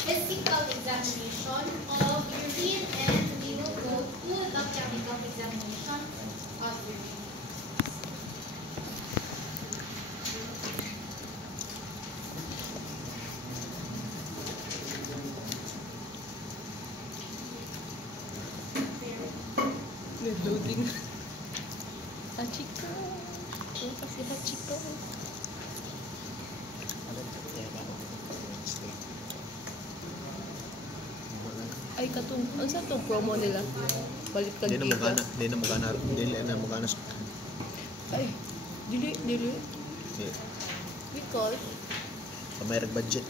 physical examination of urine, and we will go to the chemical examination of urine. Loading. Hachiko. Ito kasi Hachiko. Ay, katong, ano sa itong promo nila? Balik kag Hindi na magana. Ay, dili. Because, Mayroong budget.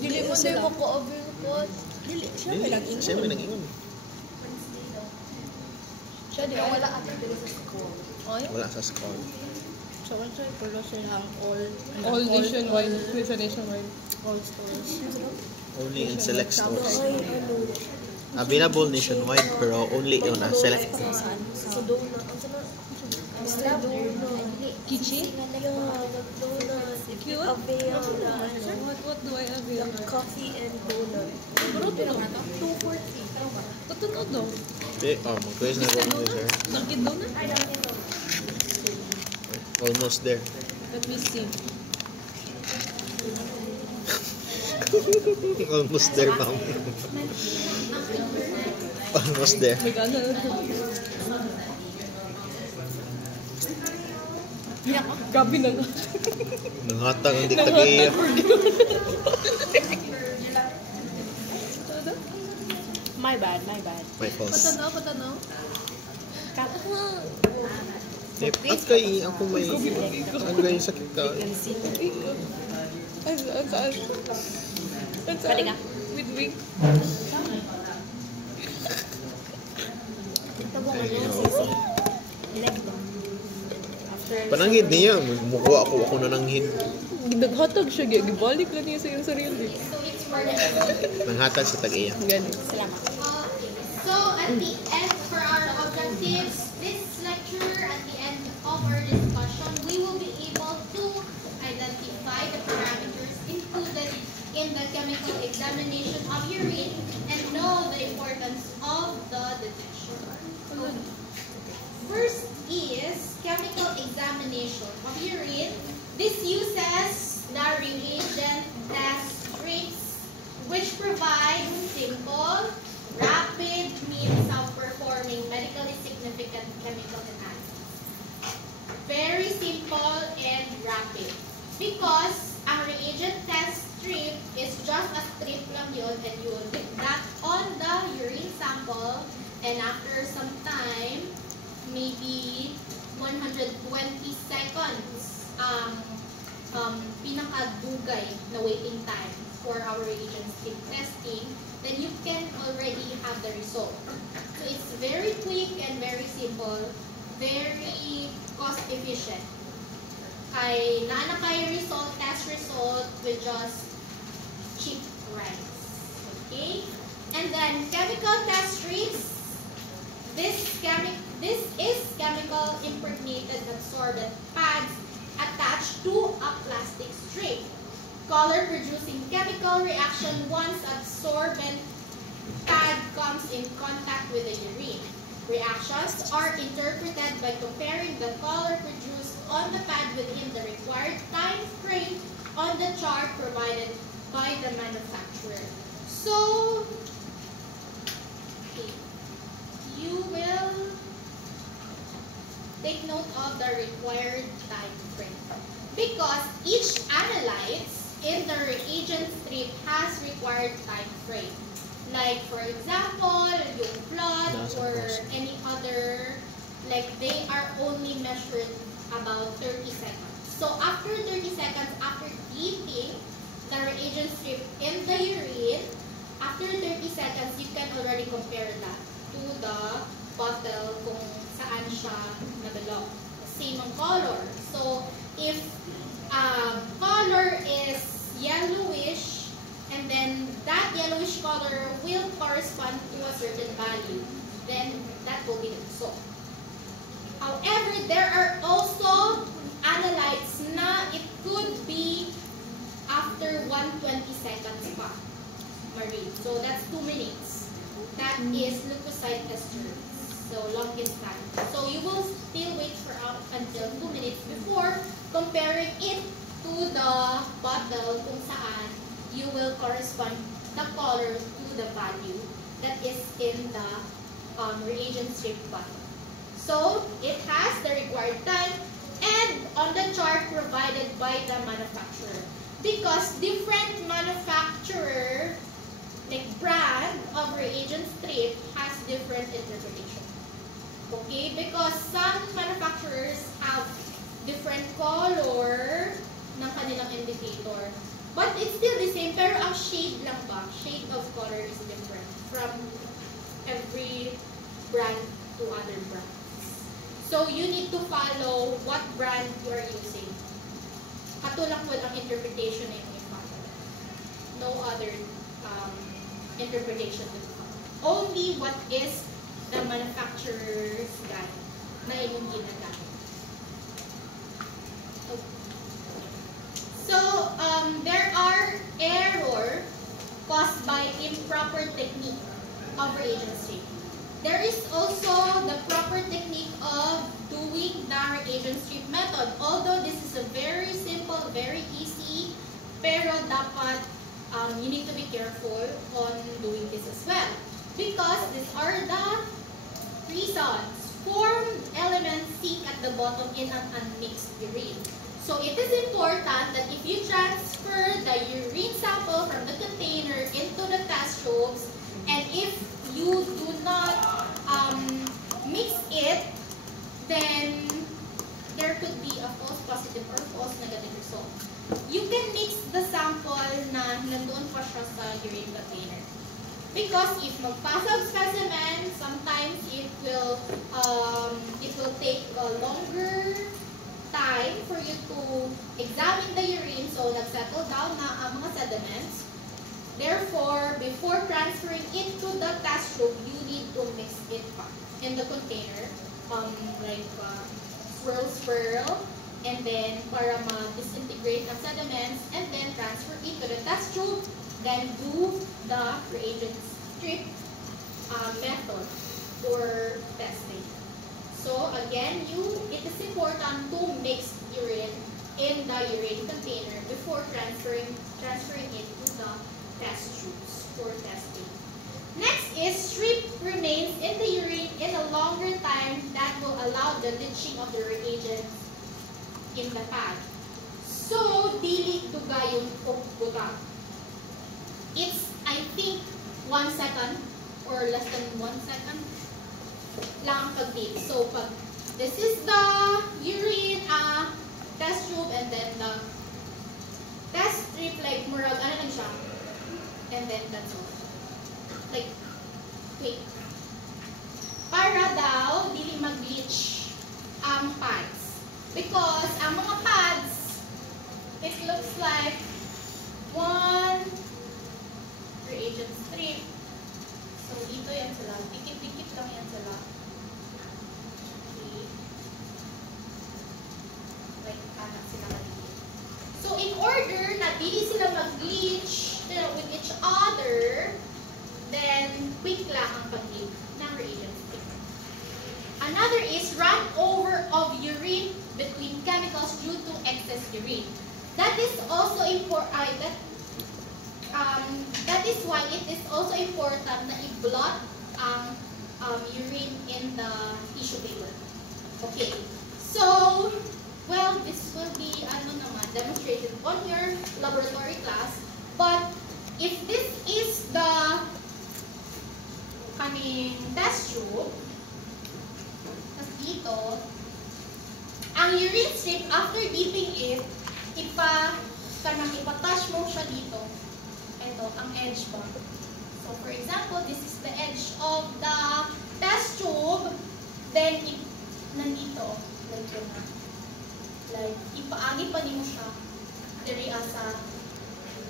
dili mo din mo ko avail ko. Dili, siya may nag-ingon. Siya may nag-ingon. Siya di, wala ata dili sa school. Ay? Wala sa school. So, what's it? Pero silang all nationwide. Sa nationwide. All stores. Only in select stores. Available nationwide pero only on a select. Kichi? Cute? What do I avail? Coffee and donut. Pero ito na. 240. Tatunod no? Mag-quiz na rin mo, sir. Dunkin Donut? Almost there. Let me see. Almost there, ma'am. Almost there. May gana na ito. Gabi na nga. Nangatang hindi tag-iya. My bad. My pulse. Patanaw. At kay ako may sakit ka. Ay, saan? Pwede ka? With wing. Ito mo sisi. Leg mo. Pananghid niya. Mukha ako nananghid. Naghatag siya. Gibalik lang niya sa iyong sarili. So it's for the Nanghatag sa tag-iya. Ganun. Salamat. So at the end, for our objectives, this lecture, at the end of our discussion, we will be able to identify the parameters included in the chemical examination of urine and know the importance of the detection. First is chemical examination of urine. This uses the reagent test strips, which provide simple, rapid means of performing medically significant chemical analysis. Very simple and rapid. Because ang reagent test strip is just a strip lang yun, and you will dip that on the urine sample, and after some time, maybe 120 seconds pinakadugay na waiting time for our reagent strip testing, then you can already have the result. So it's very quick and very simple, very cost efficient. Kay naana kay test result with just cheap price. Okay? And then chemical test strips. This is chemical impregnated absorbent pads attached to a plastic strip. Color producing chemical reaction once absorbent pad comes in contact with the urine. Reactions are interpreted by comparing the color produced on the pad within the required time frame on the chart provided by the manufacturer. So, you will take note of the required time frame because each analytes in the reagent strip has required time frame. Like for example, yung blood or any other, like they are only measured about 30 seconds. So after 30 seconds, after dipping the reagent strip in the urine, after 30 seconds, you can already compare that to the bottle kung saan siya nabalok. Same ang color. So if color is yellowish, and then that yellowish color will correspond to a certain value, then that will be the result. However, there are also analytes na it could be a So that's 2 minutes. That is leukocyte test tube. So longest time. So you will still wait for up until 2 minutes before comparing it to the bottle kung saan you will correspond the color to the value that is in the reagent strip bottle. So it has the required time and on the chart provided by the manufacturer. Because different manufacturer, like brand of reagent strip has different interpretation. Okay, because some manufacturers have different color ng kanilang indicator. But it's still the same, pero ang shade lang ba? Shade of color is different from every brand to other brands. So you need to follow what brand you are using. Katulak po ang interpretation na yung follow. No other interpretation to follow. Only what is the manufacturer's guide na yung ginagamit. Okay. So, there are error caused by improper technique of reagent strip. There is also the proper technique of doing the reagent strip method. Although this is a very simple, very easy, pero dapat you need to be careful on doing this as well. Because these are the reasons. Form elements sink at the bottom in an unmixed urine. So it is important that if you transfer the urine sample from the container into the test tubes, and if you do not mix it, then there could be a false positive or false negative result. You can mix the sample na nandoon pa siya sa urine container. Because if magpasag specimen, sometimes it will take a longer time for you to examine the urine, so nagsettle down na ang mga sediments. Therefore, before transferring it to the test tube, you need to mix it in the container, swirl, and then para ma-disintegrate ang sediments, and then transfer it to the test tube, then do the reagent strip method for testing. So again, it is important to mix urine in the urine container before transferring it to the test tubes for testing. Next is strip remains in the urine in a longer time that will allow the leaching of the reagents in the pad. So, dili duga yung butang. It's, I think, 1 second or less than 1 second lang ang pag-dip. So, this is the urine test tube, and then the test strip, like, murag, ano lang siya? And then that's all. Like, quick. Para daw, dili mag-bleach ang pads. Because ang mga pads, it looks like one reagent strip. So, dito yan sila. Dikit-dikit lang yan sila. Okay. Like, anak sila kadikit. So, in order na dili sila mag-bleach with each other, then quick lang ang pag-dip ng reagent strip. Another is run over of urine between chemicals due to excess urine. That is also important. That is why it is also important na i-blot ang urine in the tissue paper. Okay. So, well, this will be demonstrated on your laboratory class. But if this is the test tube, dito, ang urine strip, after dipping it, ipatouch mo siya dito. Ito, ang edge ba. So, for example, this is the edge of the test tube. Then, nandito, like yun na. Like, ipaagi pa niyo siya diri sa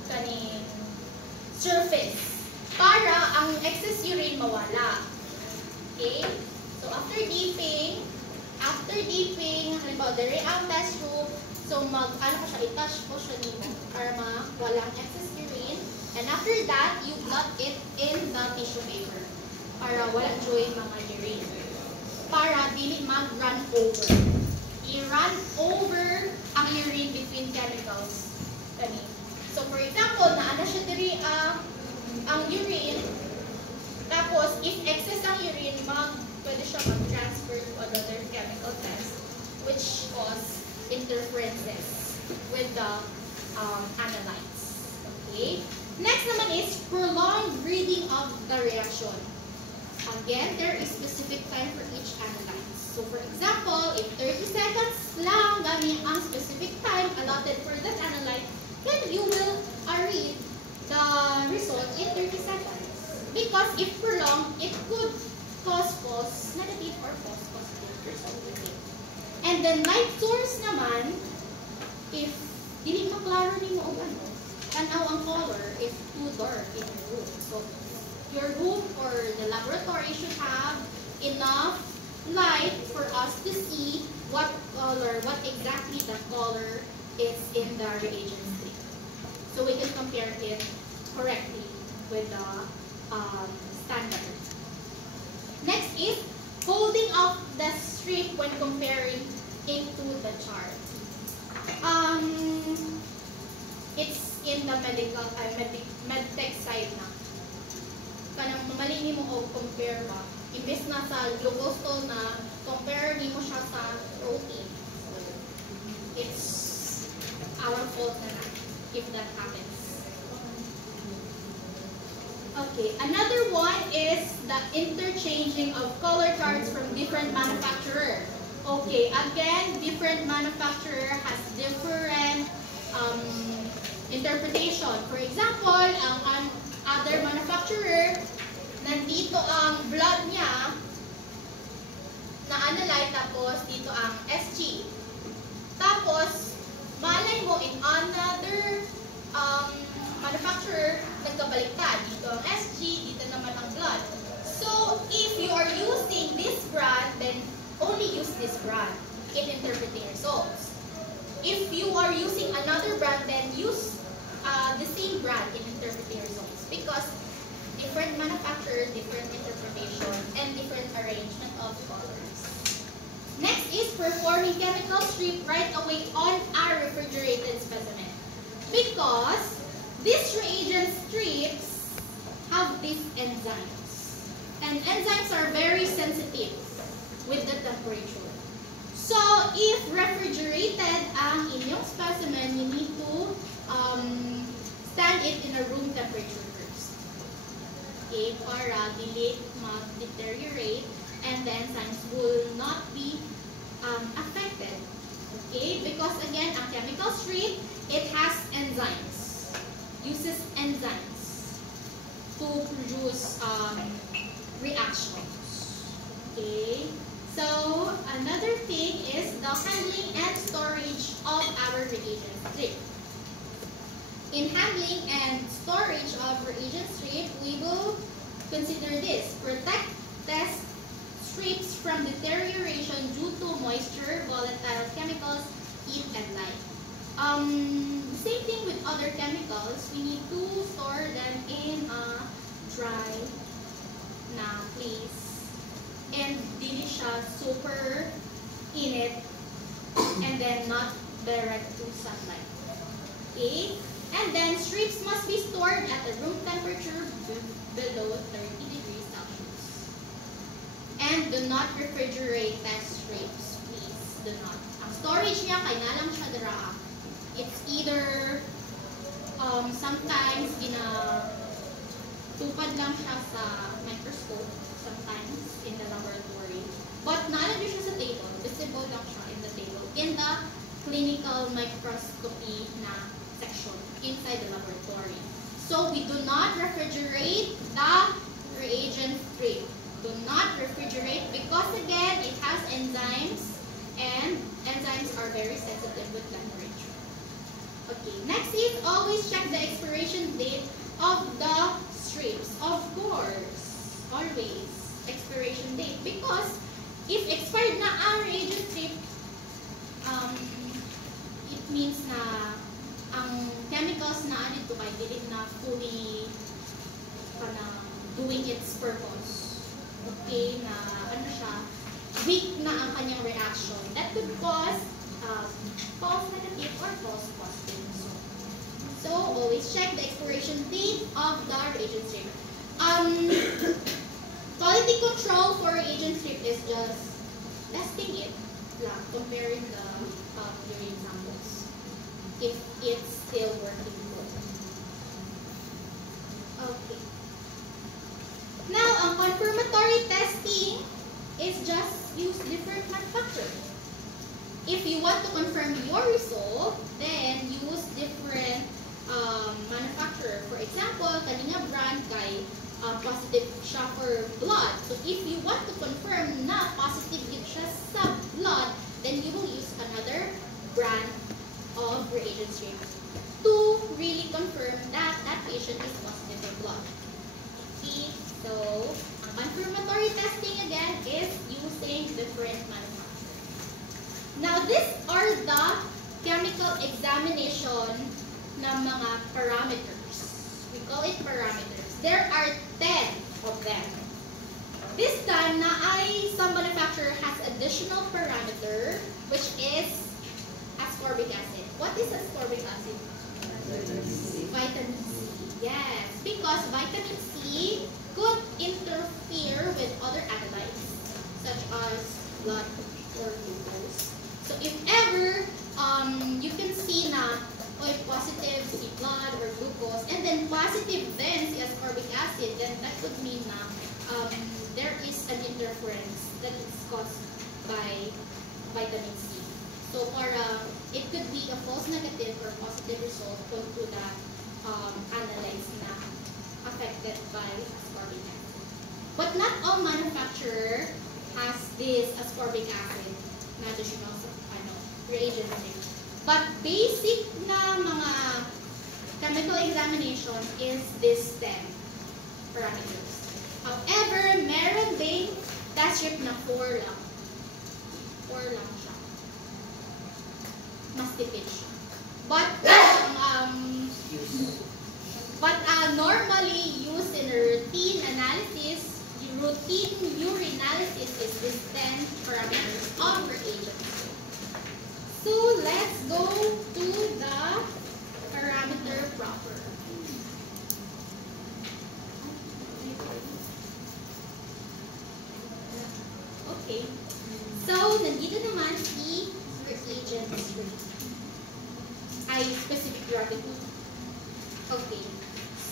kaning surface para ang excess urine mawala. Okay? So, after dipping, halimbawa, diri ang test tube, So ano ko siya, i-touch ko siya nito para walang excess urine. And after that, you blot it in the tissue paper para walang joy mga urine. Para dili mag-run over. I-run over ang urine between chemicals. Kani. So for example, naana siya diri ang urine. Tapos if excess ang urine, pwede siya mag-transfer to another chemical test which cause interferences with the analytes. Okay? Next naman is prolonged reading of the reaction. Again, there is specific time for each analyte. So for example, if 30 seconds lang gamit ang specific time allotted for that analyte, then you will read the result in 30 seconds. Because if prolonged, it could cause false negative or false positive result. And then light source naman, if dili maklaro ni mo og ano, tanaw ang color if too dark in your room. So your room or the laboratory should have enough light for us to see what exactly the color is in the reagent strip. So we can compare it correctly with the standard. Next is holding up the strip when comparing into the chart. It's in the medtech side na. Kanang mamali mo o compare ba. Imbes na sa glucose toll na compare mo siya sa protein. So, it's our fault na if that happens. Okay, another one is the interchanging of color charts from different manufacturer. Okay, again, different manufacturer has different interpretation. For example, ang other manufacturer, nandito ang blood niya na-analyze, tapos dito ang SG. Tapos, malay mo in another manufacturer, nagkabaliktad. Dito ang SG, dito naman ang blood. So, if you are using this brand, then only use this brand in interpreting results. If you are using another brand, then use the same brand in interpreting results. Because different manufacturer, different interpretation, and different arrangement of colors. Next is performing chemical strip right away on a refrigerated specimen. Because these reagent strips have these enzymes. And enzymes are very sensitive with the temperature. So, if refrigerated ang inyong specimen, you need to stand it in a room temperature first. Okay, para dili mag-deteriorate and the enzymes will not be affected. Okay, because again, ang chemical strip, it has enzymes. Uses enzymes to produce reactions. Okay, so another thing is the handling and storage of our reagent strip. In handling and storage of reagent strip, we will consider this. Protect test strips from deterioration due to moisture, volatile chemicals, heat, and light. Same thing with other chemicals. We need to store them in a dry place. And dili siya super init and then not direct to sunlight. Okay? And then strips must be stored at a room temperature below 30 degrees Celsius. And do not refrigerate test strips, please. Do not. Ang storage niya, kaya na lang siya dira. It's either sometimes tupad lang siya sa microscope, sometimes in the laboratory. But nalagay siya sa table, visible lang siya in the table, in the clinical microscopy na section inside the laboratory. So we do not refrigerate the reagent strip. Do not refrigerate because again, it has enzymes and enzymes are very sensitive with temperature. Okay, next is always check the expiration date of the strips. Of course, always expiration date because if expired na ang reagent strip, it means na ang chemicals na ano ito kay dili na fully doing its purpose. Okay, na ano siya, weak na ang kanyang reaction. That could cause false negative or false positive result. So always check the expiration date of the reagent strip. Quality control for reagent strip is just testing it, comparing the urine samples if it's still working good. Okay. Now, ang confirmatory testing is just use different manufacturer. If you want to confirm your result, then use different manufacturer. For example, kaninga brand kay positive siya for blood. So if you want to confirm na positive yun siya sa blood, then you will use another brand of reagent strip to really confirm that that patient is positive in blood. Okay, so ang confirmatory testing again is using different manufacturers. Now these are the chemical examination ng mga parameters. We call it parameters. There are 10 of them. This time na ay some manufacturer has additional parameter which is ascorbic acid. What is ascorbic acid? Vitamin C. Yes, because vitamin C could interfere with other analytes such as blood or glucose. So if ever you can see na positive si blood or glucose and then positive then si ascorbic acid, then that could mean na there is an interference that is caused by vitamin C. So it could be a false negative or positive result due to the analytes na affected by ascorbic acid. But not all manufacturer has this ascorbic acid na additional reagent. But basic na mga chemical examination is this 10 parameters. However, meron ding test strip na 4 lang. 4 lang siya. Mas tipid siya. But normally used in a routine analysis, routine urinalysis is this 10 parameters of reagent. So let's go to the parameter proper. Okay. So nandito naman si reagent strip. Ay specific gravity. Okay.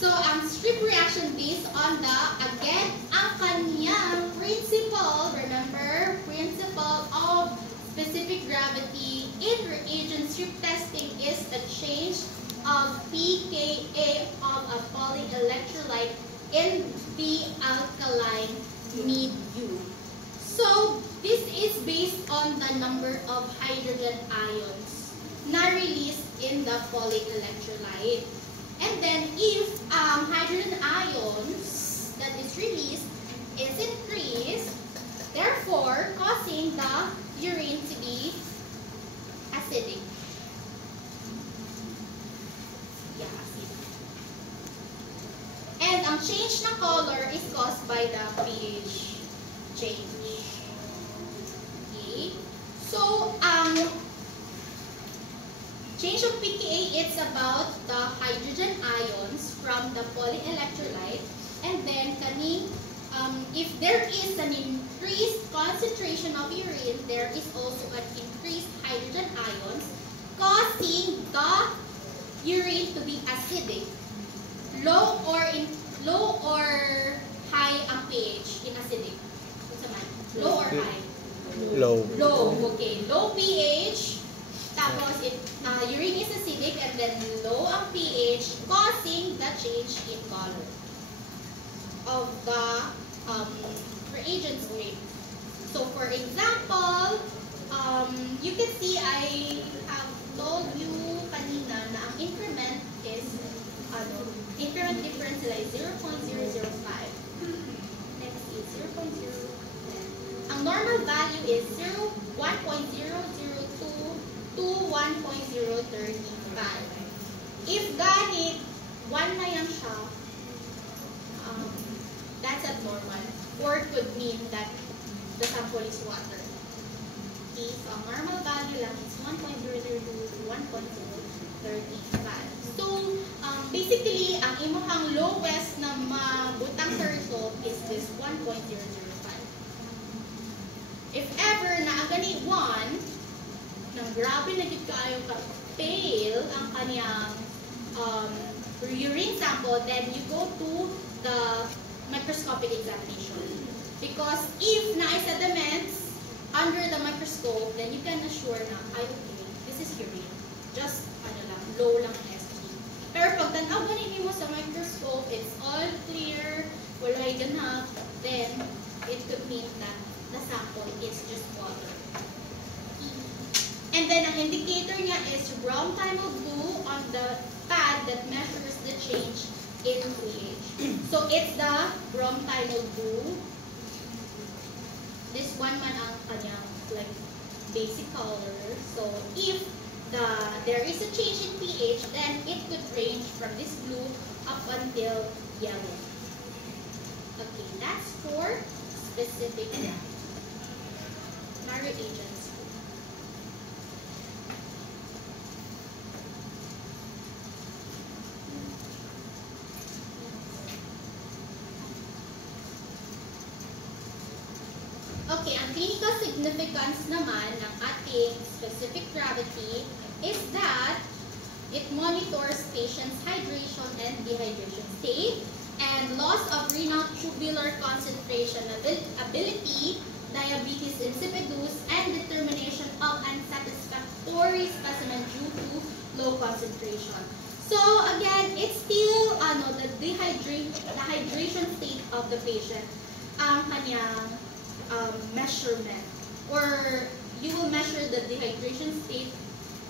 So ang strip reaction based on the, again, ang kanyang principle, remember, principle of specific gravity in reagent strip testing is the change of pKa of a polyelectrolyte in the alkaline medium. So this is based on the number of hydrogen ions na released in the polyelectrolyte. And then if hydrogen ions that is released is increased, therefore causing the urine to be acidic. Yeah, acidic. And ang change na color is caused by the pH change. Okay? So, change of pKa, it's about the hydrogen ions from the polyelectrolyte, and then if there is an increased concentration of urine, there is also an increased hydrogen ions, causing the urine to be acidic. Low or high ang pH in acidic. Low or high? Low. Low. Okay. Low pH. Tapos, urine is acidic and then low ang pH, causing the change in color of the reagent strip. So, for example, you can see I have told you kanina na ang increment is, increment difference is 0.005. Next is 0.010. Ang normal value is 1.002 to 1.025. 35. If ganit, 1 na yan siya, that's abnormal. Or could mean that the sample is water. Okay, so ang normal value lang is 1.002 to 1.035. So, basically, ang imuhang lowest na mabutang sa result is this 1.005. If ever na ang gani 1, nang grabe na gid kaayo ka fail ang kaniyang urine sample, then you go to the microscopic examination. Because if na sediments under the microscope, then you can assure na, ay okay, this is urine. Just, low lang SG. Pero pag tanaw ganin mo sa microscope, it's all clear, walay ganap, then it could mean that the sample is just water. And then ang indicator niya is brown thymal blue on the pad that measures the change in pH. So it's the brown thymal blue. This one man ang kanyang like basic color. So if there is a change in pH, then it could range from this blue up until yellow. Okay, that's for specific Mario agents. Okay, ang clinical significance naman ng ating specific gravity is that it monitors patients' hydration and dehydration state and loss of renal tubular concentration ability, diabetes insipidus, and determination of unsatisfactory specimen due to low concentration. So again, it's still the hydration state of the patient ang kanyang measurement, or you will measure the dehydration state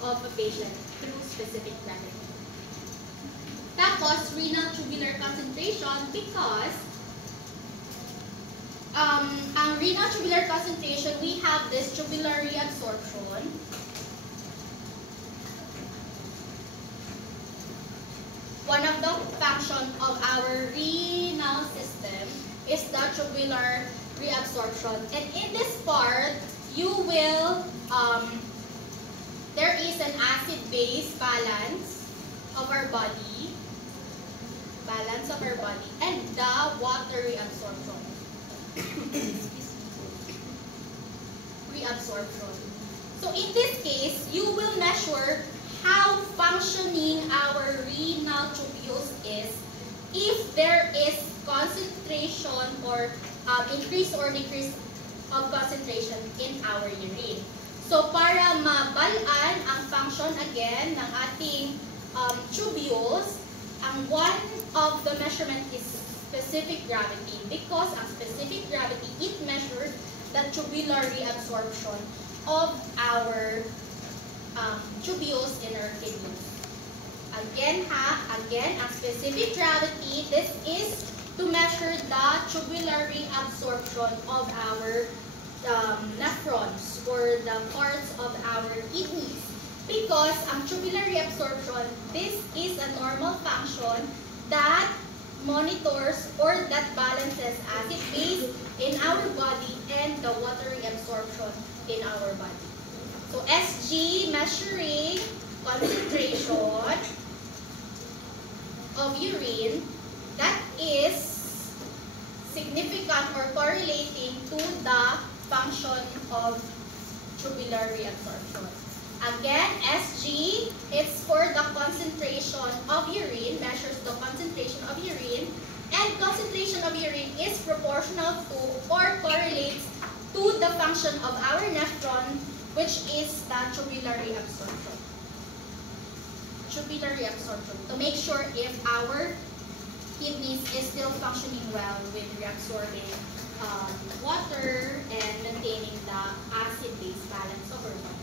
of a patient through specific gravity. Tapos, renal tubular concentration, because ang renal tubular concentration, we have this tubular reabsorption. One of the functions of our renal system is the tubular reabsorption. And in this part, you will, there is an acid-base balance of our body, and the water reabsorption. So in this case, you will measure how functioning our renal tubules is if there is concentration or increase or decrease of concentration in our urine. So para mabalaan ang function again ng ating tubules, ang one of the measurement is specific gravity, because ang specific gravity, it measures the tubular reabsorption of our tubules in our kidneys. Again, ang specific gravity, this is to measure the tubular reabsorption of our nephrons, or the parts of our kidneys. Because ang tubular reabsorption, this is a normal function that monitors or that balances acid base in our body and the water reabsorption in our body. So SG, measuring concentration of urine, that is significant or correlating to the function of tubular reabsorption. Again, SG, it's for the concentration of urine, measures the concentration of urine, and concentration of urine is proportional to or correlates to the function of our nephron, which is the tubular reabsorption. To make sure if our kidneys is still functioning well with reabsorbing water and maintaining the acid-base balance of our body.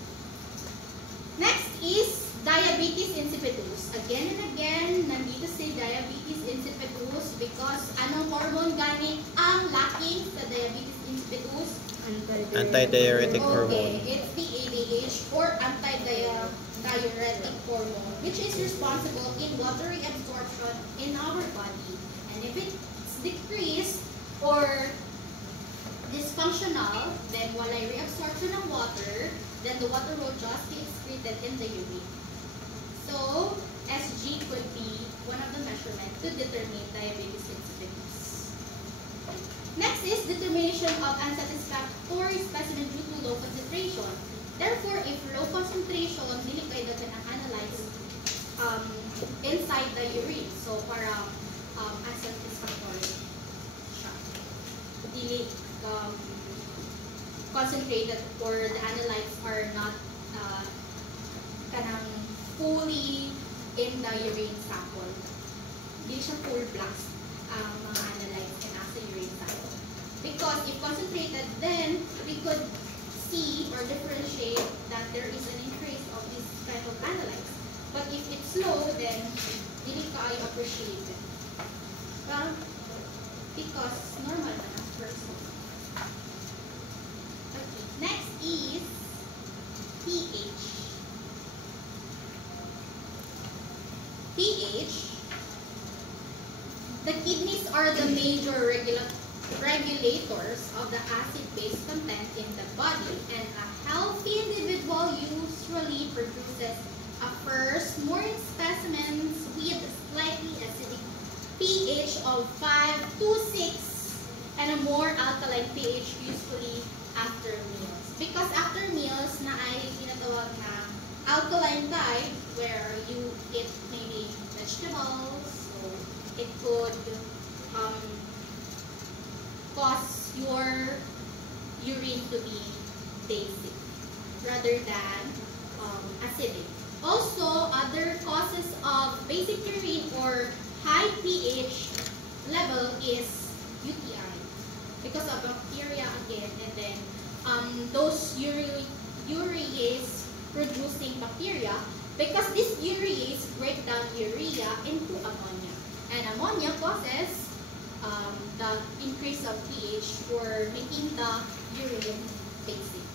Next is diabetes insipidus. Again and again, nandito si diabetes insipidus because anong hormone gani ang lacking sa diabetes insipidus? Antidiuretic Okay, hormone. it's the ADH or antidiuretic hormone, which is responsible in water reabsorption in our body. And if it's decreased or dysfunctional, then wala reabsorption of water, then the water will just be excreted in the urine. So, SG could be one of the measurements to determine diabetes insipidus. Next is determination of unsatisfactory specimen due to low concentration. Therefore, if low concentration, dili kayo dapat analyze inside the urine. So, parang unsatisfactory siya. Dili concentrated or the analytes are not kanang fully in the urine sample. Hindi siya full blast ang mga analytes na nasa urine sample. Because if concentrated, then we could see or differentiate that there is an increase of this kind of analytes. But if it's low, then hindi ka ay appreciate it. Well, because normal na ang person. Okay, next is pH. pH, the kidneys are the major regulators of the acid-base content in the body, and a healthy individual usually produces a first morning specimens with slightly acidic pH of 5 to 6 and a more alkaline pH usually after meals. Because after meals na ay tinatawag na alkaline type where you eat maybe vegetables, so it could cause your urine to be basic rather than acidic. Also, other causes of basic urine or high pH level is UTI because of bacteria again, and then those urease producing bacteria, because this urease break down urea into ammonia, and ammonia causes the increase of pH for making the urine basic.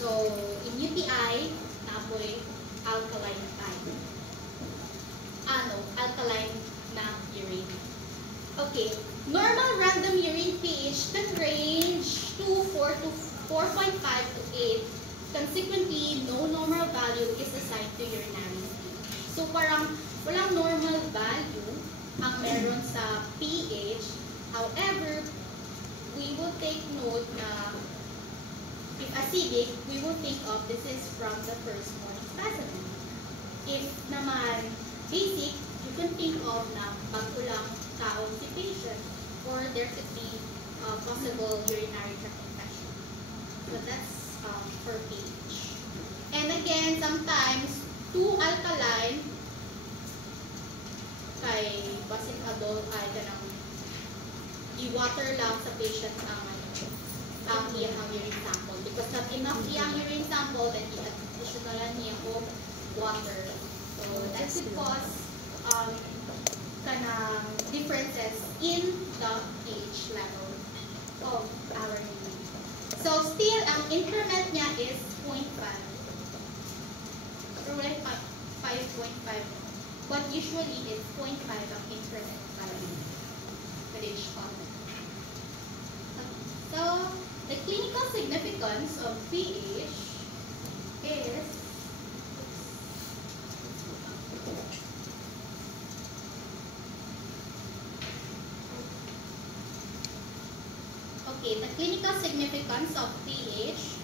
So in UTI, napoy alkaline type. Alkaline na urine. Okay, normal random urine pH can range to 4.5 to 8. Consequently, no normal value is assigned to urinary pH. So parang walang normal value ang meron sa pH. However, we will take note na if acidic, we will think of this is from the first morning specimen. If naman basic, you can think of na bago lang taon si patient, or there could be possible urinary tract infection. So that's for pH. And again, sometimes too alkaline kay basin adult ay ganang i-water lang sa patient ang iyang urine sample, because not enough iyang urine sample, then i-additionalan niya of water. So that could cause kanang differences in the pH level of our urine. So still, ang increment niya is 0.5. Probably 5.5. But usually it's 0.5 ang increment for each content. So the clinical significance of pH is the clinical significance of pH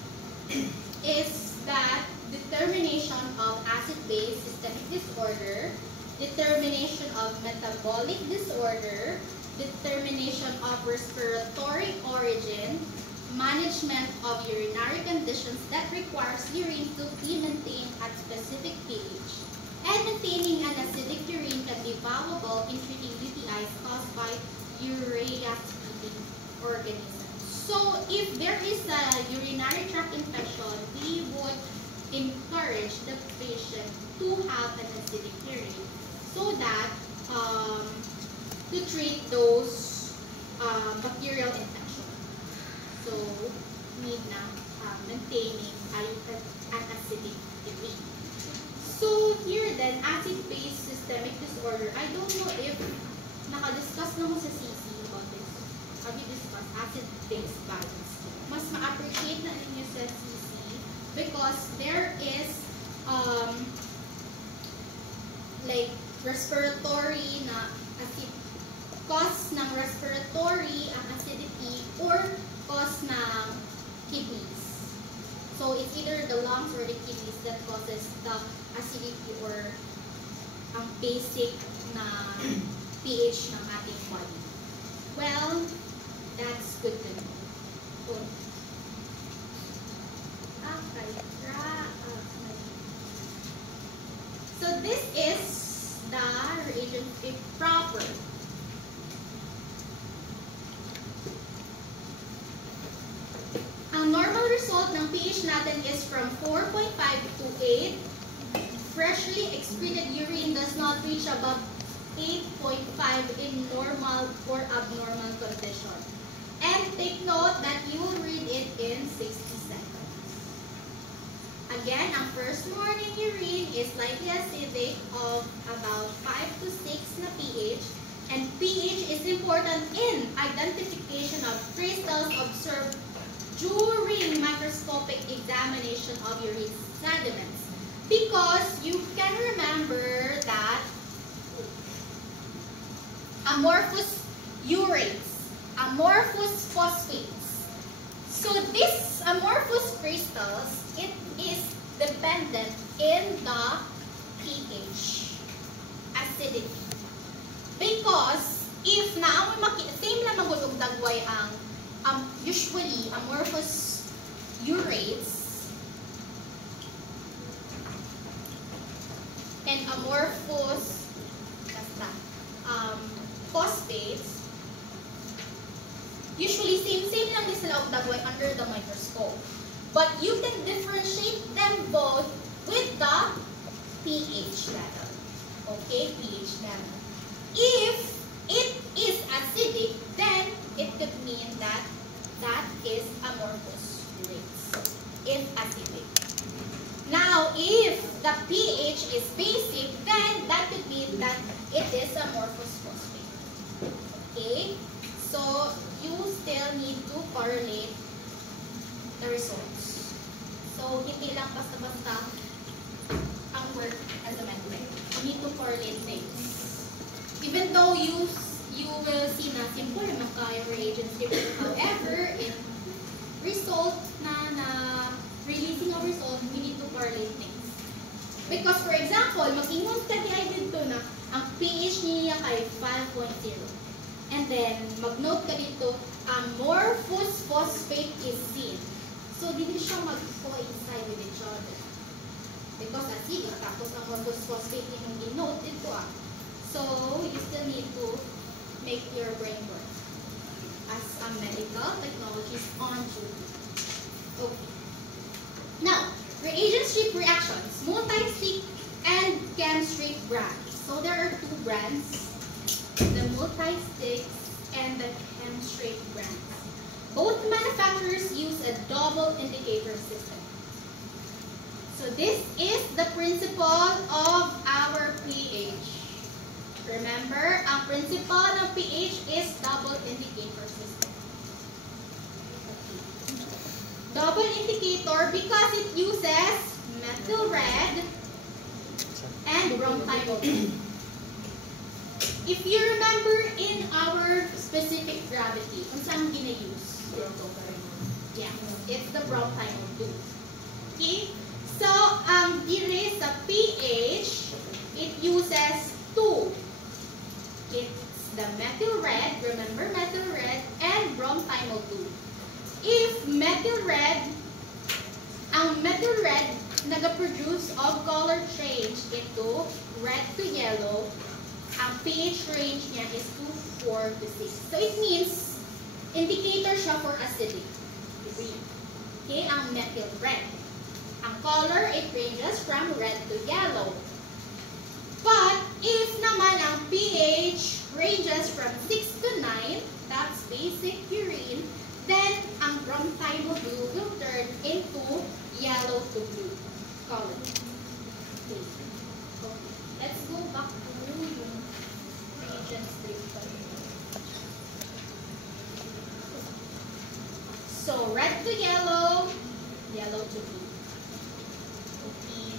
is that determination of acid-base systemic disorder, determination of metabolic disorder, determination of respiratory origin, management of urinary conditions that requires urine to be maintained at specific pH, and maintaining an acidic urine can be valuable in treating UTIs caused by urea-speaking organisms. So if there is a urinary tract infection, we would encourage the patient to have an acidic urine so that to treat those bacterial infections. So maintaining an acidic urine. So here then, acid-base systemic disorder, I don't know if naka-discuss na mo sa CC about this. Have you discussed acid-base balance? Mas ma-appreciate na ninyo sa CC because there is like respiratory na acid, cause ng respiratory ang acidity or cause ng kidneys. So it's either the lungs or the kidneys that causes the acidity or ang basic na pH ng ating body. Well, that's good to know. Good. Okay. So this is the reagent if proper. Ang normal result ng pH natin is from 4.5 to 8. Freshly excreted urine does not reach above 8.5 in normal or abnormal condition. And take note that you will read it in 60 seconds. Again, ang first morning urine is slightly acidic of about 5 to 6 na pH. And pH is important in identification of crystals observed during microscopic examination of urine sediments. Because you can remember that amorphous urates, amorphous phosphates. So these amorphous crystals, it is dependent in the pH, acidity. Because if naamoy same lang magulog dagway ang usually amorphous urates and amorphous phosphates, usually same lang din sila og dagway under the microscope. But you can differentiate them both with the pH level. Okay, pH level. If it is acidic, then it could mean that that is amorphous urates, if acidic. Now, if the pH is basic, then that could mean that it is amorphous phosphate. Okay? So, you still need to correlate the results. So, hindi lang basta-basta ang work as a method. You need to correlate things. Even though you will see na simple naman kayo reagents different. However, in result na releasing of result, we need to correlate things. Because for example, mag-ingon ka dito na ang pH niya kay 5.0. And then, mag-note ka dito, amorphous phosphate is seen. So, dito siya mag-coincide with each other. Because acidic, tapos amorphous phosphate yung denote dito So, you still need to make your brain work as a medical technologist on duty. Okay. Now, reagent-strip reactions, multi-stick and chem-strip brands. So, there are two brands, the multi-sticks and the chem-strip brands. Both manufacturers use a double indicator system. So, this is the principle of our pH. Remember, ang principle ng pH is double indicator system. Double indicator because it uses methyl red and bromthiol. If you remember in our specific gravity, kung saan gina-use? Yeah, it's the bromthiol too. Okay? So, here sa pH, it uses two. It's the methyl red, remember methyl red, and bromthiol 2. If methyl red, ang methyl red nag-produce of color change into red to yellow, ang pH range niya is 2, 4 to 6. So it means, indicator siya for acidic. Okay, ang methyl red. Ang color, it ranges from red to yellow. But if naman ang pH ranges from 6 to 9, that's basic urine, then ang bromthioblue will turn into yellow to blue color. Okay. Let's go back to yung reagent strip. So, red to yellow, yellow to blue. Okay.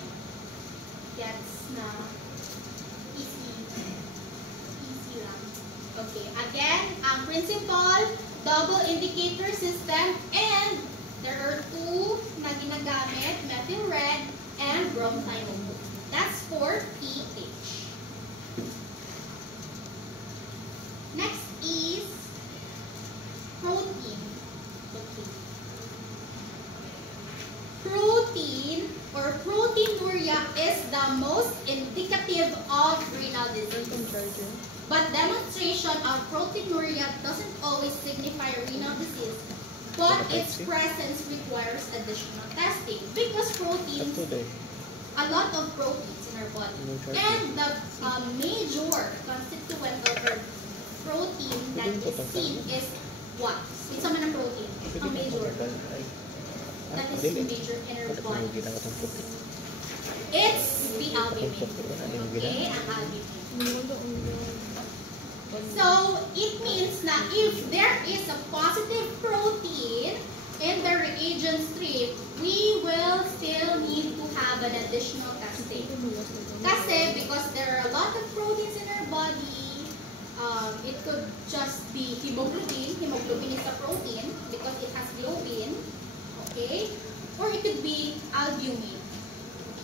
Gets na easy lang. Okay, again, ang principal, double indicator system, and there are two na ginagamit, methyl red and bromthioblue. That's for pH. Next is protein. Okay. Protein or proteinuria is the most indicative of renal disease. But demonstration of proteinuria doesn't always signify renal disease, but its presence requires additional testing because proteins, a lot of proteins in our body, and the major constituent of our protein that is seen is what? It's a protein, a major. That is major in our body. It's the albumin. Okay, ang albumin. So, it means na if there is a positive protein in the reagent strip, we will still need to have an additional testing. Kasi, because there are a lot of proteins in our body, it could just be hemoglobin. Hemoglobin is a protein because it has globin. Okay? Or it could be albumin.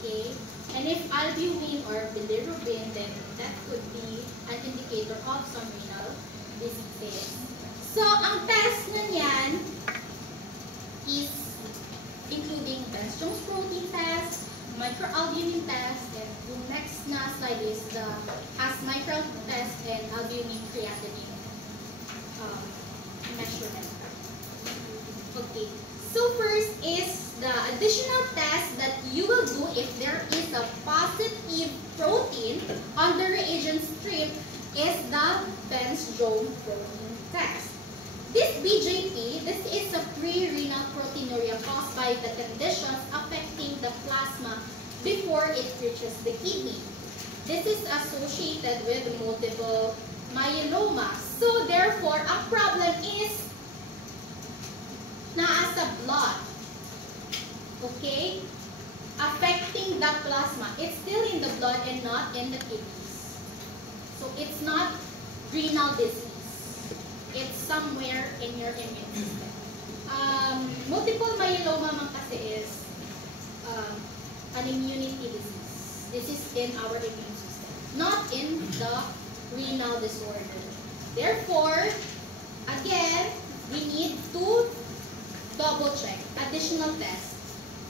Okay? And if albumin or bilirubin, then that could be an indicator of some renal diseases. So, ang test na niyan is including Best-Jones protein test, microalbumin test, and yung next na slide is the micro test and albumin creatinine measurement. Okay. So first is the additional test that you will do if there is a positive protein on the reagent strip is the Best-Jones protein test. This BJP, this is a pre-renal proteinuria caused by the conditions affecting the plasma before it reaches the kidney. This is associated with multiple myeloma. So therefore, a problem is nasa blood, okay, affecting the plasma. It's still in the blood and not in the kidneys. So it's not renal disease. It's somewhere in your immune system. Multiple myeloma man kasi is an immunity disease. This is in our immune system, not in the renal disorder. Therefore, again, we need to double check, additional test.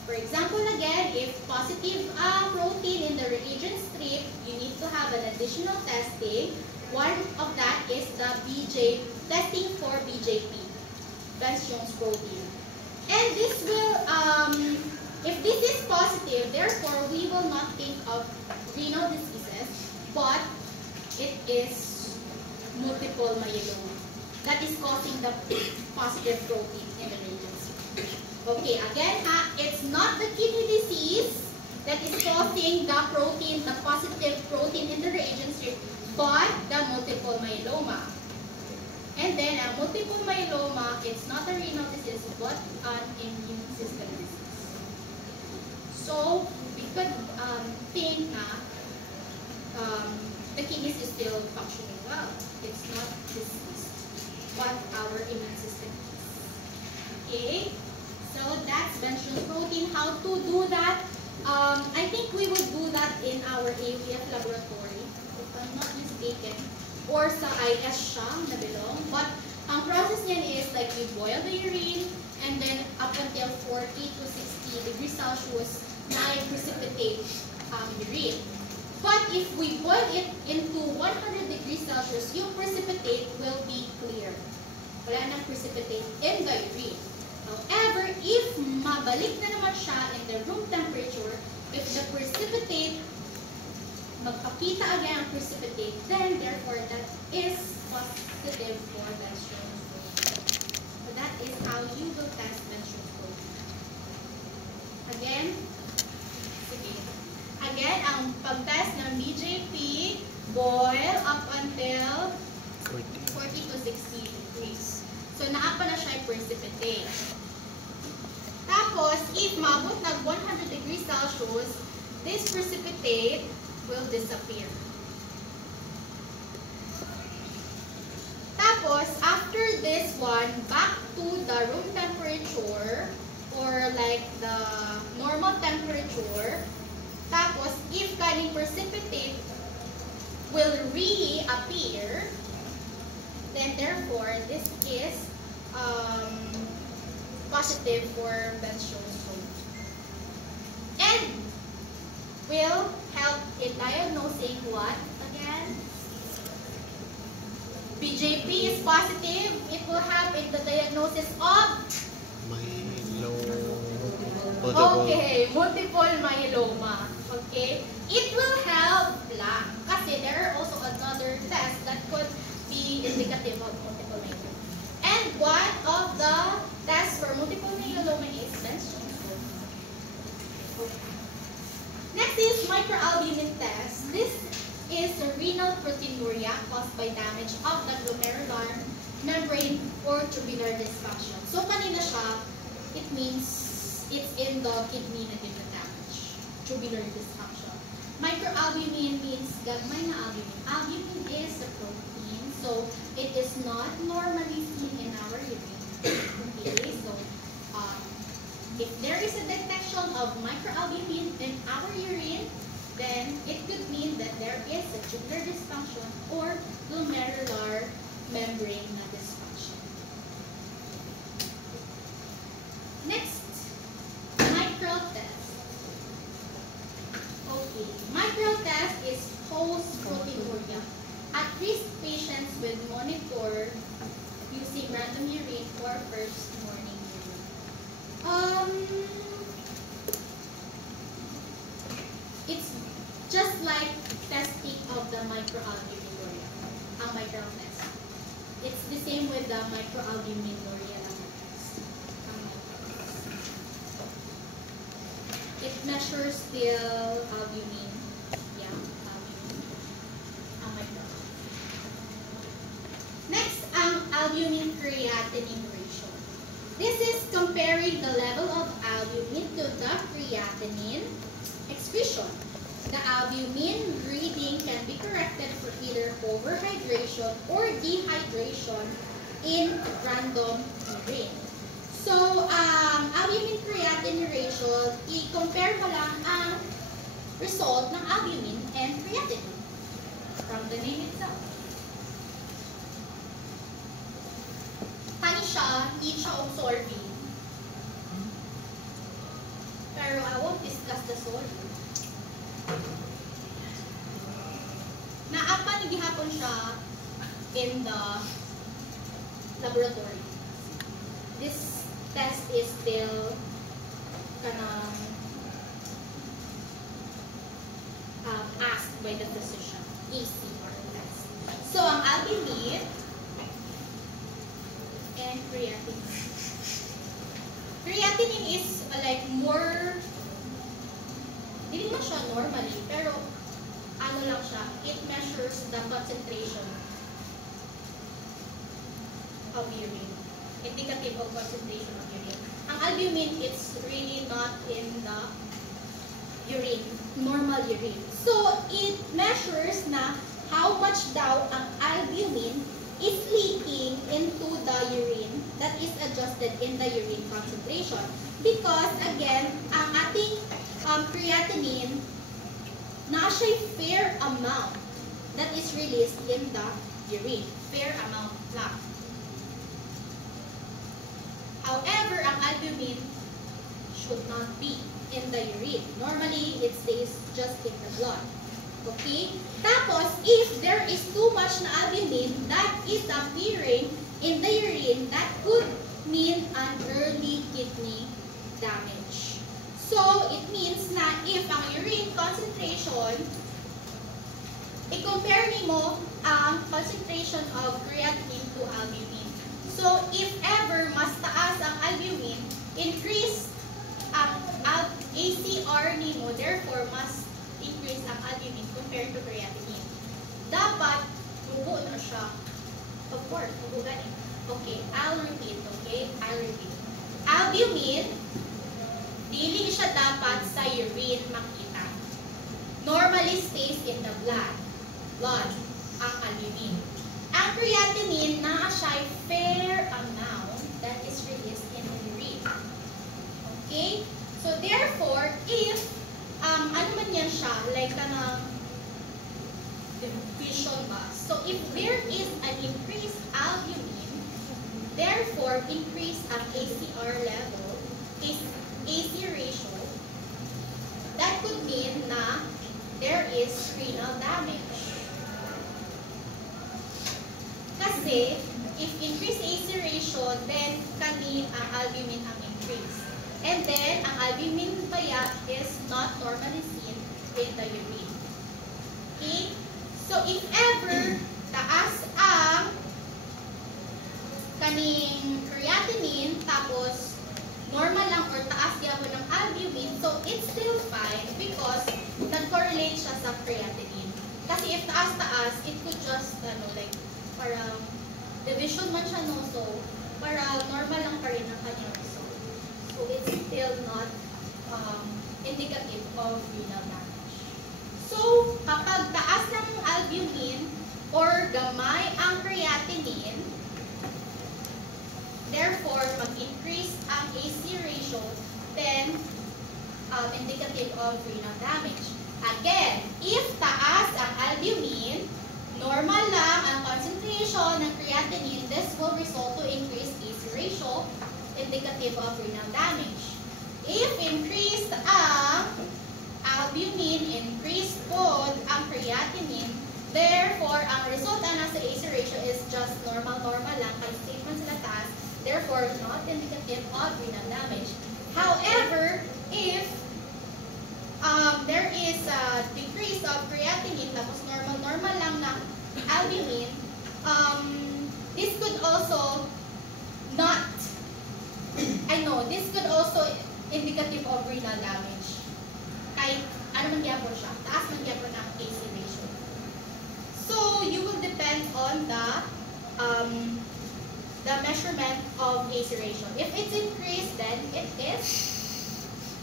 For example, again, if positive protein in the reagent strip, you need to have an additional testing. One of that is the testing for BJP, Best-Jones protein. And this will, if this is positive, therefore we will not think of renal diseases, but it is multiple myeloma that is causing the positive protein in the reagent. Okay, again, it's not the kidney disease that is causing the protein, the positive protein in the reagent strip, but the multiple myeloma. And then, multiple myeloma, it's not a renal disease, but an immune system disease. So, we could think na the kidneys is still functioning well. It's not diseased, but our immune system is. Okay? So that's Best-Jones protein. How to do that? I think we will do that in our AUF laboratory, if I'm not mistaken, or sa IS siya na belong. But ang process niyan is like you boil the urine, and then up until 40 to 60 degrees Celsius, na precipitate urine. But if we boil it into 100 degrees Celsius, yung precipitate will be clear. Wala nang precipitate in the urine. However, if mabalik na naman siya in the room temperature, if the precipitate, magpakita again ang precipitate, then therefore that is positive for Best-Jones protein. that is how you will test menstrual flow. Again, sige. Again, ang pag-test ng BJP, boil up until 40 to 60 degrees. So, naapa na siya precipitate. Tapos, if maabot ng 100 degrees Celsius, this precipitate will disappear. Tapos, after this one, back to the room temperature or like the normal temperature. Tapos, if kaning precipitate will reappear, then therefore, this is positive for menstrual flow. And will help in diagnosing what again? BJP is positive. It will help in the diagnosis of multiple myeloma. Okay? It will help lang. Kasi there are also another tests that could be indicative of multiple myeloma. And one of the tests for multiple myeloma is menstrual flow. Okay. Next is microalbumin test. This is renal proteinuria caused by damage of the glomerular membrane or tubular dysfunction. So kanina siya, it means it's in the kidney na din na damage. Tubular dysfunction. Microalbumin means gagmay na albumin. Albumin is a protein, so it is not normally seen in our urine. Okay, so if there is a detection of microalbumin in our urine, then it could mean that there is a tubular dysfunction or glomerular membrane na dysfunction. Next, micro test. Okay, micro test is post-proteinuria. At-risk patients will monitor using random urine or first morning urine. It's just like testing of the microalbuminuria, ang micro test. It's the same with the microalbuminuria test. It measures still albumin. Yeah, albumin. Ang micro. Next, ang albumin creatinine ratio. This is comparing the level of albumin to the creatinine excretion. The albumin reading can be corrected for either overhydration or dehydration in random urine. So, albumin creatinine ratio, i-compare mo lang ang result ng albumin and creatinine from the name itself. Pani siya, hindi siya absorbing. Pero I won't discuss the solving. Naapa ni gihapon siya in the laboratory. This test is still kanang asked by the physician. ACR test. So, ang albumin and creatinine. Creatinine is like more, hindi na siya normally, pero ano lang siya, it measures the concentration of urine. Indicative of concentration of urine. Ang albumin, it's really not in the urine, normal urine. So, it measures na how much daw ang albumin is leaking into the urine that is adjusted in the urine concentration. Because, again, ang ating creatinine, na siya fair amount that is released in the urine. Fair amount lang. However, ang albumin should not be in the urine. Normally, it stays just in the blood. Okay? Tapos, if there is too much na albumin that is appearing in the urine, that could mean an early kidney damage. So, it means na if ang urine concentration, i-compare mo ang concentration of creatinine to albumin. So, if ever mas taas ang albumin, increase ang ACR nimo, therefore, mas increase ang albumin compared to creatinine. Dapat, dugo na siya. Of course, dugo ganin. Okay, I'll repeat, okay? I'll repeat. Albumin, dili siya dapat sa urine makita. Normally stays in the blood ang albumin. Ang creatinine, naa siya fair amount that is released in the urine. Okay? So, therefore, if, ano man yan siya, like kanang division ba? So, if there is an increased albumin, therefore, increase ang ACR level, AC ratio, that could mean na there is renal damage. Kasi, if increase AC ratio, then kani ang albumin ang increase. And then, ang albumin paya is not normally seen in the urine. Okay? So, if ever taas ang kaning creatinine, tapos normal lang or taas gyapon ng albumin, so it's still fine because nag-correlate siya sa creatinine. Kasi if taas-taas, it could just, like, parang division man siya, no? So, parang normal lang pa rin ang kanyang result. So, it's still not indicative of renal damage. So, kapag taas ng albumin or gamay ang creatinine, therefore, mag-increase ang AC ratio, then indicative of renal damage. Again, if taas ang albumin, normal lang ang concentration ng creatinine, this will result to increased AC ratio, indicative of renal damage. If increased ang albumin, increased pod ang creatinine, therefore, ang resulta na sa AC ratio is just normal lang, kasi statement sila taas, therefore, not indicative of renal damage. However, if there is a decrease of creatinine, tapos normal lang na albumin, this could also this could also indicative of renal damage. Kahit ano man gyapon siya, taas man gyapon ang AC ratio. So, you will depend on the measurement of AC ratio. If it's increased, then it is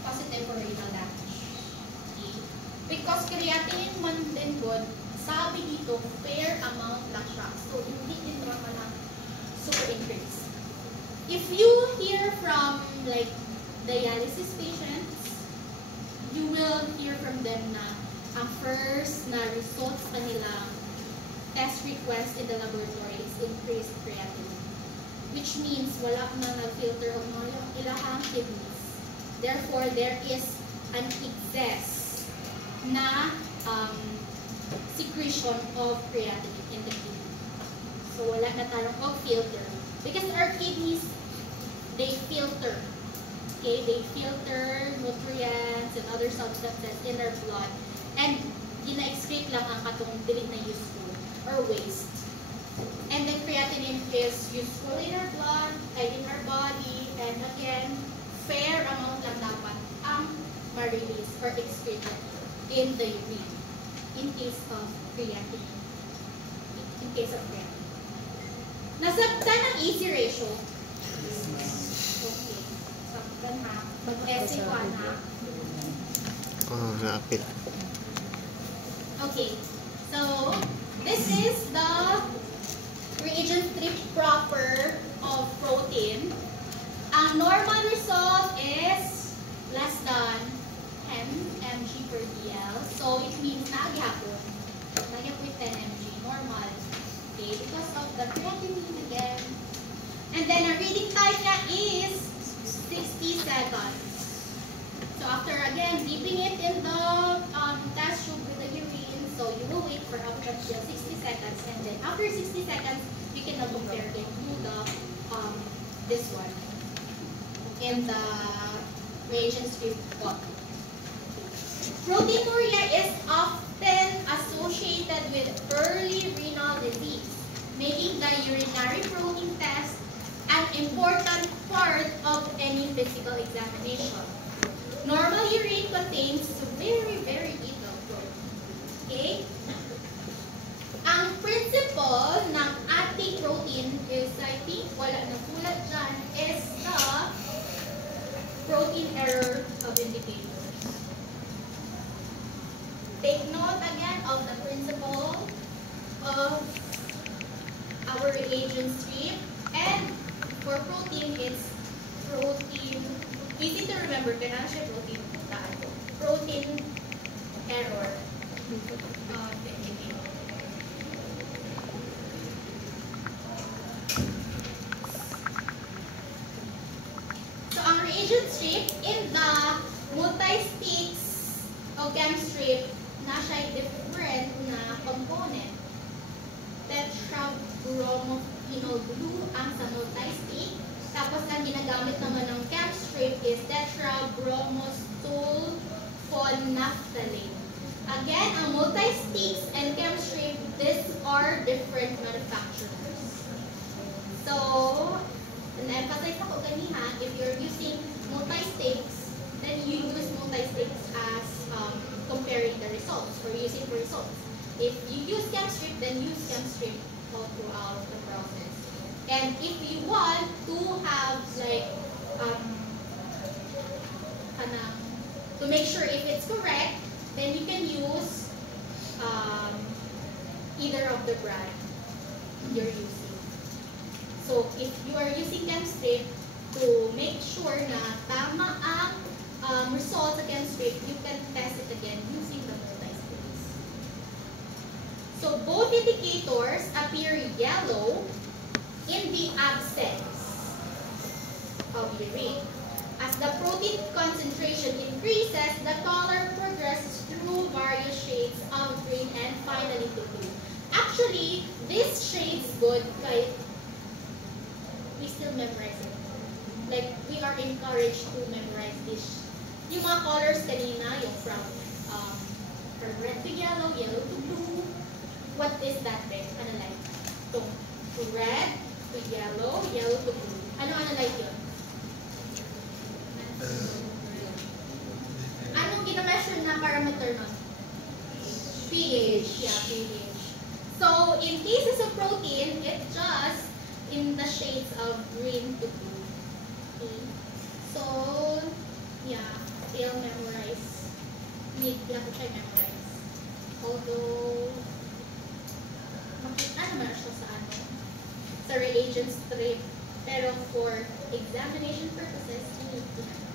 positive for renal damage. Okay? Because creatinine man din good, sabi dito, fair amount lang siya. So, hindi din naman na super increase. If you hear from like dialysis patients, you will hear from them na ang first na results kanilang test request in the laboratory is increased creatinine. Which means wala na nag-filter of mga ilahang kidneys. Therefore, there is an excess na secretion of creatinine in the kidney. So, wala na tarong of filter. Because our kidneys, they filter. Okay? They filter nutrients and other substances in our blood. And, gina-excrete lang ang katong dili na useful or waste. And then creatinine is useful in our blood, in our body, and again, fair amount lang dapat ang ma-release or excreted in the urine in case of creatinine. Nasaktan ang AC ratio. Okay. Saktan ha. SC1 ha. Oh, naapil. Okay. So, this is the reagent strip proper of protein. Ang normal result is less than 10 mg per dl. So, it means nagyapon. Nagyapon 10 mg. Normal. Okay, because of the creatinine again. And then, ang reading time niya is 60 seconds. So, after again, dipping it in the test tube with the urine, so you will wait for up until 60 seconds. And then, after 60 seconds, you can now compare it to the, this one. In the reagent strip bottle. Proteinuria is often associated with early renal disease, making the urinary protein test important part of any physical examination. Normal urine contains very, very little protein. Okay? Ang principle ng ating protein is, I think, wala na sulat dyan, is the protein error of indicators. Take note again of the principle of our reagent strip. And for protein, it's protein, easy to remember, kaya siya protein error. So, ang reagent strip in the multi-sticks o chem strip na siya different na component. Tetrabromophenols glue ang sa multi-stick. Tapos, ang ginagamit naman ng chem strip is tetrabromosulfonaphthalate. Again, ang multi-sticks and chem strip, these are different manufacturers. So, na-emphasize ako kanina, if you're using multi-sticks, then you use multi-sticks as comparing the results or using the results. If you use chem strip, then use chem strip all throughout the process. And if you want to have like to make sure if it's correct, then you can use either of the brand you're using. So if you are using chem strip, to make sure na tama ang results sa chem strip, you can test it again using the multi-sticks. So both indicators appear yellow in the absence of urine. As the protein concentration increases, the color progresses through various shades of green and finally to blue. Actually, this shade's good, like we still memorize it. Like we are encouraged to memorize this. Yung mga colors kanina, yung from red to yellow, yellow to blue. What is that then? Ano like? To red to yellow, yellow to blue. Ano like yun? Anong gina-measure na parameter nun? pH. Yeah, pH. So, in cases of protein, it's just in the shades of green to blue. Okay. So, yeah, still memorize. Need ko try memorize. Although, makita naman siya sa sa reagent strip. Pero for examination purposes, you need to memorize.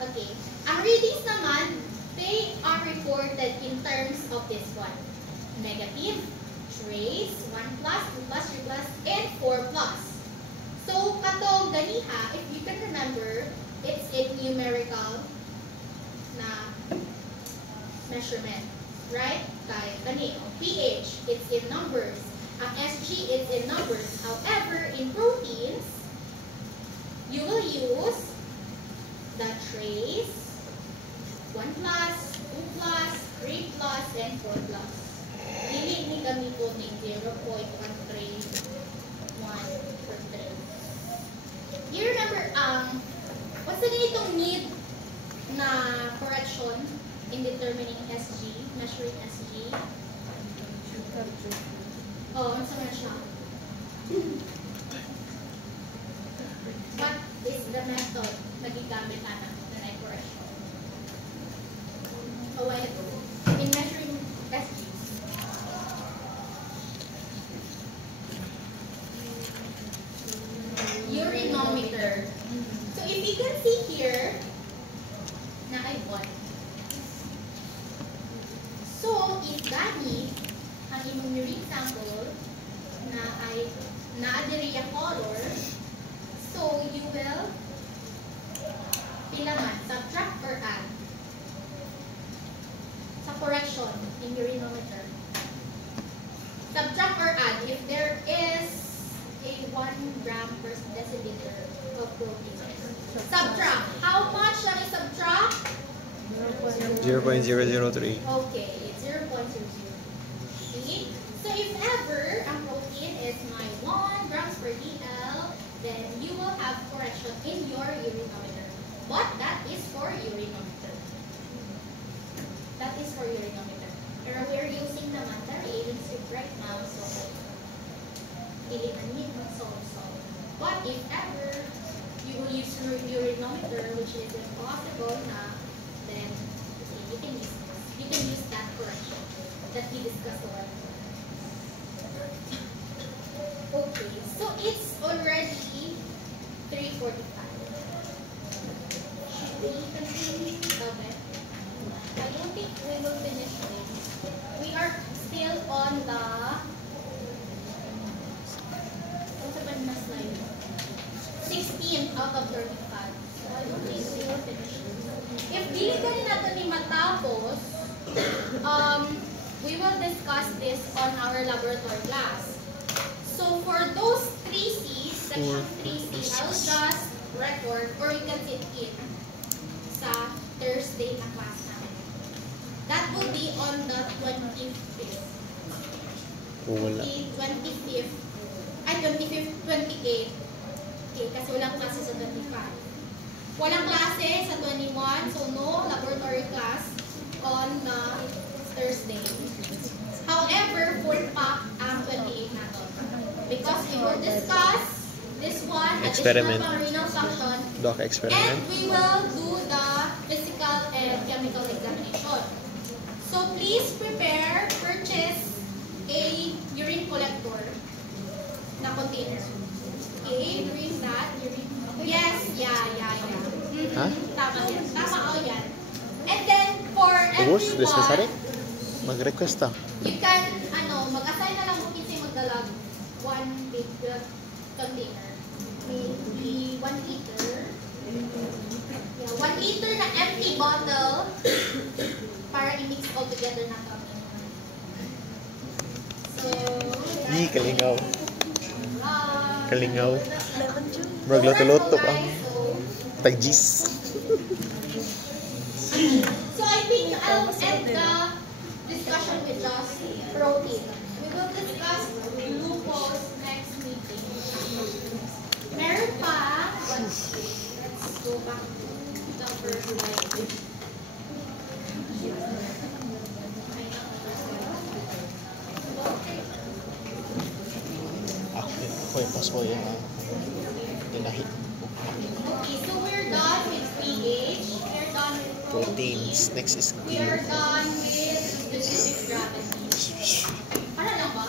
Okay. Ang readings naman, they are reported in terms of this one. Negative, trace, 1+, 2+, 3+, and 4+. So, katong ganiha, if you can remember, it's in numerical na measurement. Right? Kaya gani, pH, it's in numbers. Ang SG, it's in numbers. However, in proteins, you will use the trace, 1+, 2+, 3+, and 4+. Dili ni gamiton ni 0.131 You remember, what's the ganitong need na correction in determining SG, measuring SG? Oh, ano sa siya? What is the method na gigamit na correction? Oh, why in measuring SG? Urinometer. So if you can see here, na ay what? So if gani ang imong urine sample na ay naadiriya color, so you will pilaman, subtract or add sa correction in urinometer. Subtract or add if there is a 1 gram per deciliter of protein. Subtract. How much shall I subtract? 0.003. Okay, it's 0.00. Okay? So if ever ang protein is my 1 grams per dl, then you question in your urinometer. But that is for urinometer. That is for urinometer. Pero we're using the reagent strip right now, so dili na need mag-solve. But if ever you will use urinometer, which is impossible na, then okay, you can use this. You can use that correction that we discussed a while ago. Okay, so it's already 3:45. Should we continue? Okay. I don't think we will finish this. We are still on the 16 out of 35. So I don't think we will finish this. If dili gani nato ni matapos, we will discuss this on our laboratory class. So for those 3 C's, section 3C, I'll just record or you can sit in sa Thursday na class namin. That will be on the 25th. Wala. Okay, 25th. Ay, 25th, 28th. Okay, kasi walang klase sa 25. Walang klase sa 21, so no laboratory class on the Thursday. However, full pack ang 28 natin. Because we will discuss this one, Experiment. additional renal function, Doc and experiment. we will do the physical and chemical examination. So please prepare, purchase a urine collector na container. Okay, bring that urine. Yes, yeah. Ha? Tama yan. Tama, oh yan. And then for Ubus? Necessary? everyone, Mag-request ah. you can, mag-assign na lang mo kasi magdalag 1 big container. Maybe 1 liter. Yeah, 1 liter na empty bottle para i-mix all together na kami. So, Yi, kalingaw. Kalingaw. Lemon juice. Murag loto-loto ang tagjis. So I think I'll end the discussion with just protein. We will discuss glucose next meeting. Meron pa, let's go back to the first slide. Ako yung pasko yung dinahi. Okay, so we're done with pH. We're done with Proteins. Next is We are done with specific gravity. Para lang ba?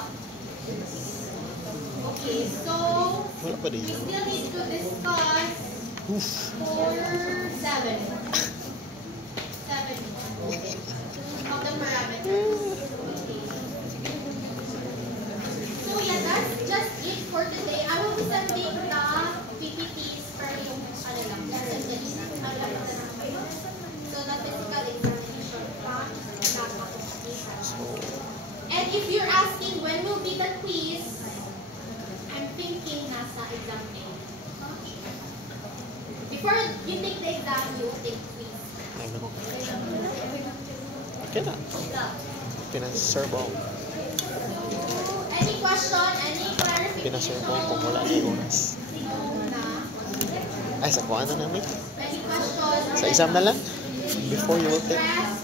Okay, so wala pa we din. still need to discuss Oof. for 7. 7 of the parameters. Okay. So yeah, that's just it for today. I will be sending the PPTs for yung lang, lesson kanina. So the physical examination pa, and if you're asking when will be the quiz, I'm thinking nasa exam day. Before you take the exam, you will take quiz. Ay, no. Okay na. Pinaserve ako. Any question, any clarification? Pinaserve ako kung wala na yung oras. Ay, sa kuha na namin. Any questions? Sa exam na lang. Before you will take. Stress?